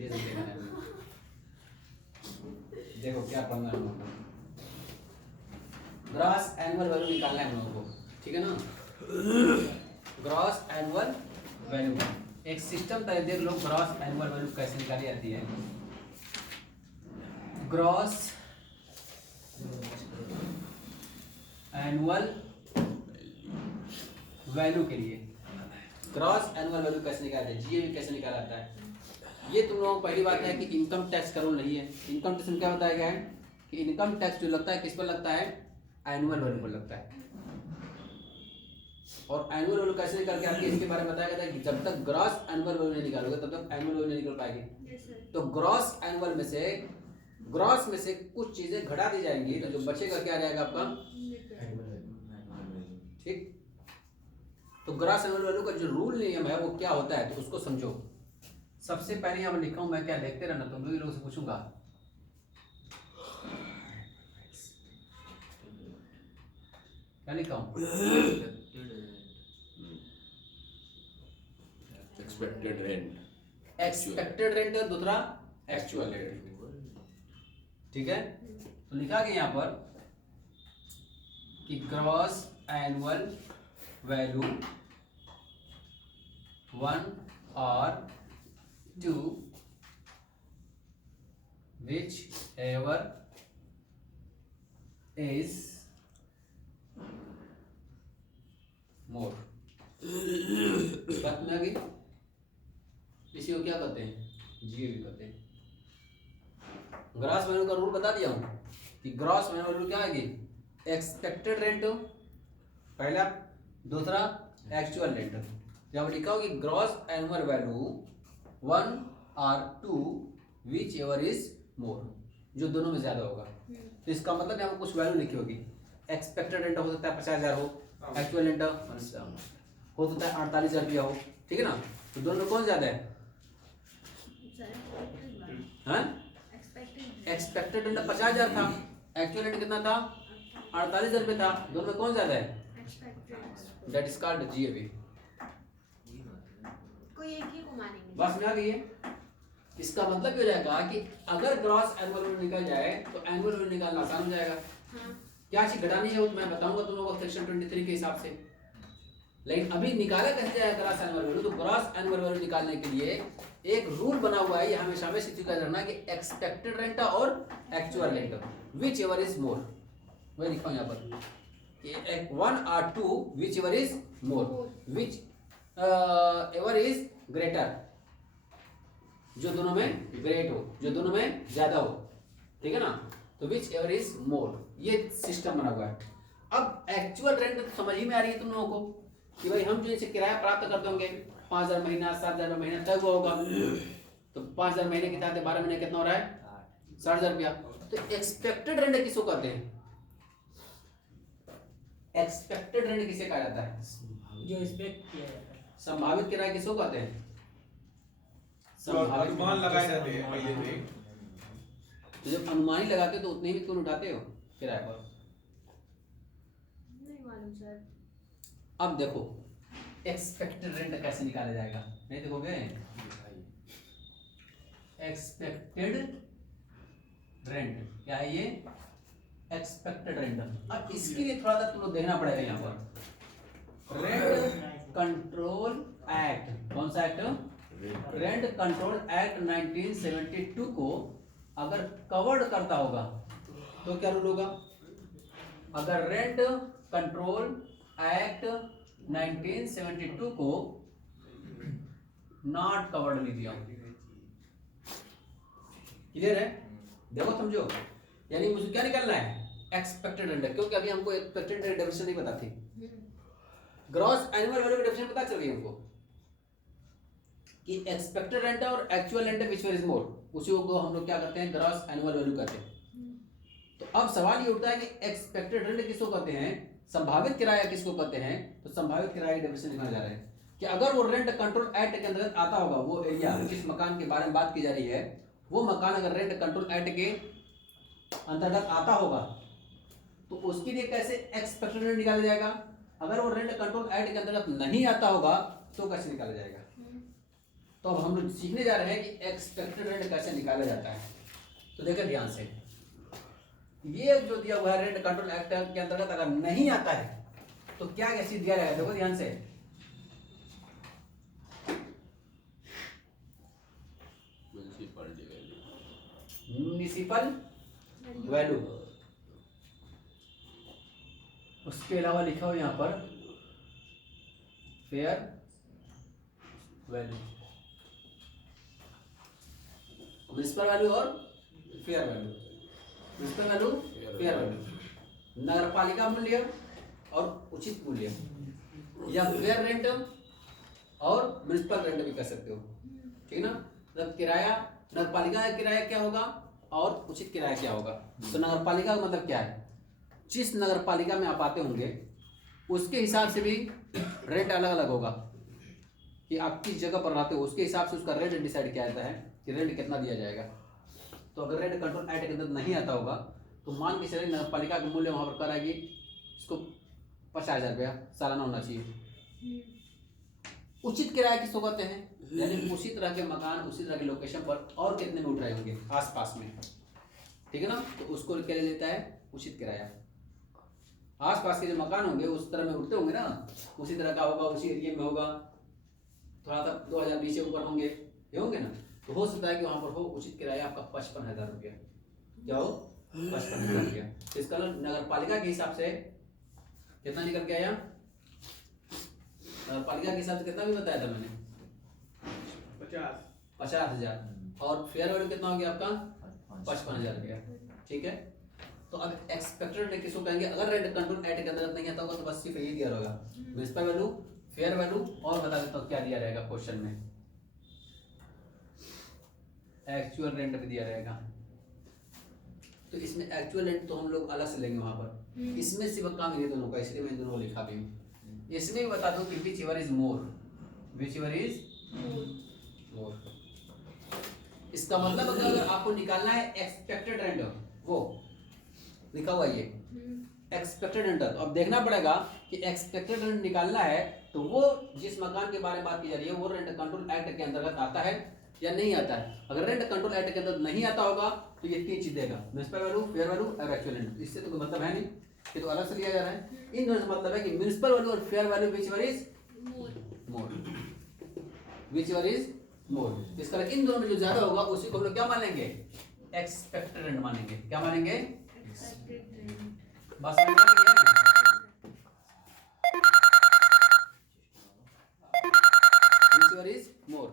ये सब देखना है। देखो क्या पढ़ना है हम लोगों को, ग्रॉस एनुअल वैल्यू निकालना है हम लोगों को, ठीक है ना। ग्रॉस एनुअल वैल्यू एक सिस्टम था, देख लो ग्रॉस एनुअल वैल्यू कैसे निकाली जाती है। ग्रॉस एनुअल वैल्यू के लिए ग्रॉस एनुअल वैल्यू कैसे निकालते हैं, जीएवी कैसे निकाला जाता है। ये तुम लोगों को पहली बात है कि इनकम टैक्स का रूल नहीं है। इनकम टैक्स में क्या बताया गया है कि इनकम टैक्स जो लगता है किस पर लगता है, एनुअल वैल्यू पर लगता है। और एनुअल वैल्यू कैसे निकाल के आपके इसके बारे में बताया गया था कि जब तक ग्रॉस एनुअल वैल्यू नहीं निकालोगे तब तक एनुअल वैल्यू नहीं निकल पाएगी। तो ग्रॉस एनुअल में से कुछ चीजें घटा दी जाएंगी, तो जो बचेगा क्या रहेगा आपका, ठीक। तो ग्रॉस एनुअल वैल्यू का जो रूल नियम है वो क्या होता है, तो उसको समझो। सबसे पहले यहाँ पर लिखा हूं मैं, क्या देखते रहना, तुम लोग से पूछूंगा। क्या लिखा हूं, एक्सपेक्टेड रेंट, एक्सपेक्टेड रेंट है, दूसरा एक्चुअल रेंट, ठीक है। तो लिखा गया यहाँ पर कि ग्रॉस एनुअल वैल्यू 1 और 2 विच एवर इज मोर। बात में आ गई। इसी को क्या कहते हैं, जीएवी कहते हैं। ग्रॉस वैल्यू का रूल बता दिया हूं कि ग्रॉस वैल्यू क्या आएगी, एक्सपेक्टेड रेंट पहला, दूसरा एक्चुअल रेंट। जब लिखा हो कि ग्रॉस एनुअल वैल्यू 1 और 2 विच एवर इज मोर, जो दोनों में ज्यादा होगा। तो इसका मतलब यहाँ पर कुछ वैल्यू लिखी होगी। एक्सपेक्टेड रेंट हो सकता है 50,000 हो, एक्चुअल रेंट हो सकता है 48,000 रुपया हो, ठीक है ना। तो दोनों में कौन ज्यादा है, एक्सपेक्टेड रेंट 50,000 था, एक्चुअल रेंट कितना था, 48,000 रुपये था, दोनों में कौन ज्यादा है, दैट इज कॉल्ड जीएवी। कोई एक ही को मानेंगे। बस में आ गई है। इसका मतलब ये हो जाएगा कि अगर ग्रॉस एनुअल वैल्यू निकल जाए तो एनुअल वैल्यू निकालना आसान हो जाएगा। क्या चीज घटानी है वो तो मैं बताऊंगा तुम लोगों को सेक्शन 23 के हिसाब से। लेकिन अभी निकाला कैसे जाएगा ग्रॉस एनुअल वैल्यू, तो ग्रॉस एनुअल वैल्यू निकालने के लिए एक रूल बना हुआ है, ये हमेशा में इसी का करना कि एक्सपेक्टेड रेंट और actual rent which ever is more. वही लिखा हूं यहाँ पर कि 1 और 2 which ever is more, which ever is greater, जो दोनों में ग्रेट हो, जो दोनों में ज्यादा हो, ठीक है ना। तो विच एवर इज मोर, ये सिस्टम बना हुआ है। अब एक्चुअल रेंट तो समझ ही में आ रही है तुम लोगों को कि भाई हम जो इसे किराया प्राप्त करते होंगे 5,000 महीना, 7,000 महीना तक वो होगा। तो 5,000 महीने के तहत 12 महीने कितना हो रहा है, 60,000 रुपया। तो एक्सपेक्टेड रेंट किसको कहते हैं, एक्सपेक्टेड रेंट किसे कहा जाता है, जो एक्सपेक्ट किया जाता है। संभावित किराया किसको कहते हैं, अनुमान लगाए जाते हैं पहले से। तो जब अनुमान ही लगाते हो तो उतने ही क्यों उठाते हो किराए पर। नहीं मालूम सर। अब देखो एक्सपेक्टेड रेंट कैसे निकाला जाएगा, नहीं देखोगे, एक्सपेक्टेड रेंट क्या है ये, एक्सपेक्टेड रेंट। अब इसके लिए थोड़ा सा तुम लोग देखना पड़ेगा यहाँ पर, रेंट कंट्रोल एक्ट, कौन सा एक्ट, रेंट कंट्रोल एक्ट 1972 को अगर कवर्ड करता होगा तो क्या रूल होगा। अगर रेंट कंट्रोल एक्ट 1972 को नॉट कवर्ड लिख दिया, क्लियर है। देखो समझो, यानी मुझे क्या निकालना है, एक्सपेक्टेड रेंट, क्योंकि अभी हमको एक्सपेक्टेड रेंट डेफिनेशन नहीं पता थी। ग्रॉस एनुअल वैल्यू की डेफिनेशन पता चल गई हमको कि एक्सपेक्टेड रेंट और actual rent which is more, उसी को हम लोग क्या करते हैं, ग्रॉस एनुअल वैल्यू कहते हैं। तो अब सवाल ये उठता है कि एक्सपेक्टेड रेंट किसको कहते हैं, संभावित किराया किसको कहते हैं। तो संभावित किराया की डेफिनेशन निकाला जा रहा है कि अगर वो रेंट कंट्रोल एक्ट के अंतर्गत आता होगा, वो एरिया जिस मकान के बारे में बात की जा रही है, वो मकान अगर रेंट कंट्रोल एक्ट के अंतर्गत आता होगा तो उसके लिए कैसे एक्सपेक्टेड रेंट निकाला जाएगा। अगर वो रेंट कंट्रोल एक्ट के अंतर्गत नहीं आता होगा तो कैसे निकाला जाएगा। तो अब हम लोग सीखने जा रहे हैं कि एक्सपेक्टेड रेंट कैसे निकाला जाता है। तो देखिए ध्यान से, ये जो दिया हुआ है रेंट कंट्रोल एक्ट के अंतर्गत अगर नहीं आता है तो क्या कैसे दिया जाएगा, देखो ध्यान से। म्युनिसिपल वैल्यू, उसके अलावा लिखा हो यहाँ पर फेयर वैल्यू, म्युनिसिपल वैल्यू और fair value. Municipal value, fair value, नगर पालिका मूल्य और उचित मूल्य, या फेयर रेंट और म्युनिसिपल रेंट भी कह सकते हो, ठीक ना। मतलब किराया, नगर पालिका का किराया क्या होगा और उचित किराया क्या होगा। तो नगर पालिका का मतलब क्या है, जिस नगर पालिका में आप आते होंगे उसके हिसाब से भी रेंट अलग अलग होगा, कि आप किस जगह पर रहते हो उसके हिसाब से उसका रेंट डिसाइड किया जाता है कि रेंट कितना दिया जाएगा। तो अगर रेंट कंट्रोल एक्ट के अंदर नहीं आता होगा तो मान के चलिए नगर पालिका का मूल्य वहाँ पर कर आएगी इसको 50,000 रुपया सालाना होना चाहिए। उचित किराया किसको कहते हैं, यानी उसी तरह के मकान उसी तरह के लोकेशन पर और कितने में उठ रहे होंगे आसपास में, ठीक है ना। तो उसको क्या ले लेता है, उचित किराया। आसपास के जो मकान होंगे उस तरह में उठते होंगे ना, उसी तरह का होगा, उसी एरिया में होगा, थोड़ा सा 2020 से ऊपर होंगे, ये होंगे ना। तो हो सकता है कि वहाँ पर हो उचित किराया आपका 55,000 रुपया, क्या हो 55,000 रुपया। तो इसका नगर पालिका के हिसाब से कितना निकल के आया, नगर पालिका के हिसाब से कितना भी बताया था मैंने, 50,000, और फेयर वैल्यू कितना हो गया आपका 55,000 रुपया, ठीक है। तो अब एक्सपेक्टेड रेंट किसको कहेंगे, अगर रेंट कंट्रोल एक्ट के अंदर नहीं आता होगा तो बस सिर्फ ये दिया रहेगा, म्युनिसिपल वैल्यू, फेयर वैल्यू, और बता देता हूँ क्या दिया रहेगा क्वेश्चन में, एक्चुअल रेंट भी दिया रहेगा। तो इसमें एक्चुअल रेंट तो हम लोग अलग से लेंगे वहां पर, इसमें सिर्फ काम ये दोनों का, इसलिए मैं दोनों को लिखा भी हूँ। इसमें भी बता दूं कि which ever is more, which ever is more. इसका मतलब अगर आपको निकालना है एक्सपेक्टेड रेंट, वो लिखा हुआ ये एक्सपेक्टेड रेंट, तो अब देखना पड़ेगा कि एक्सपेक्टेड रेंट निकालना है तो वो जिस मकान के बारे में बात की जा रही है वो रेंट कंट्रोल एक्ट के अंतर्गत आता है या नहीं आता है। अगर रेंट कंट्रोल एक्ट के अंदर नहीं आता होगा तो ये 3 चीज देगा, म्युनिसिपल वैल्यू, फेयर वैल्यू और एक्चुअल रेंट। इससे तो कोई मतलब है नहीं, ये तो अलग से लिया जा रहा है। इन दोनों से मतलब है कि म्युनिसिपल वैल्यू और fair value which ever is more, which ever is more. इसका इन दोनों में जो ज्यादा होगा उसी को हम लोग क्या मानेंगे, एक्सपेक्टेड रेंट मानेंगे। क्या मानेंगे, बस whichever is more।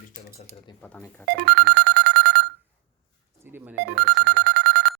डिस्टर्ब करते रहते हैं, पता नहीं क्या करते हैं।